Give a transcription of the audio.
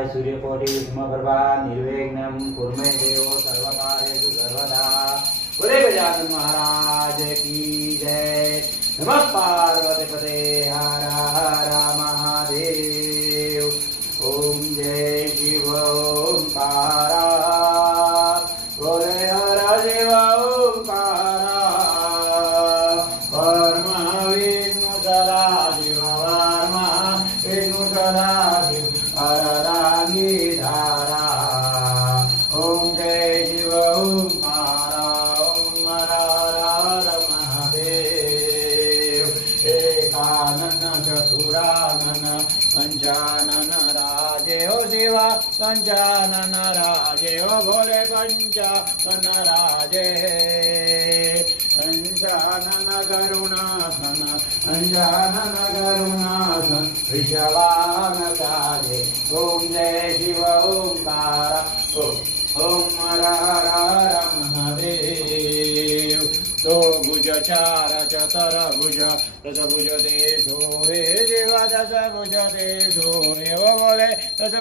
समप्रभाय सूर्यकोटि समप्रभा निर्विघ्नं कुरु मे देव सर्वकार्येषु सर्वदा। बोले गजानन महाराज की जय। नमः पार्वतीपते हर हर महादेव। ओम जय शिव ओंकारा बोले हर शिव ओंकारा वर्मा विष्णु सदा शिव वर्मा विष्णु सदा शिव हर रागी धारा। ओम जय शिव ओंकारा ओम हर हर महादेव। एकानन चतुरानन पंचानन राजे हो शिवा पंचानन राजे हो भोले पंचानन राजे। पंचानन करुणासन पंचानन करुणासन विश्वान काले। ओम जय शिव ओंकार ओम हर हर महादेव। तो भुज चार चतर भुज दस भुज देशो हे देवा दस भुज देशो हे बोले दस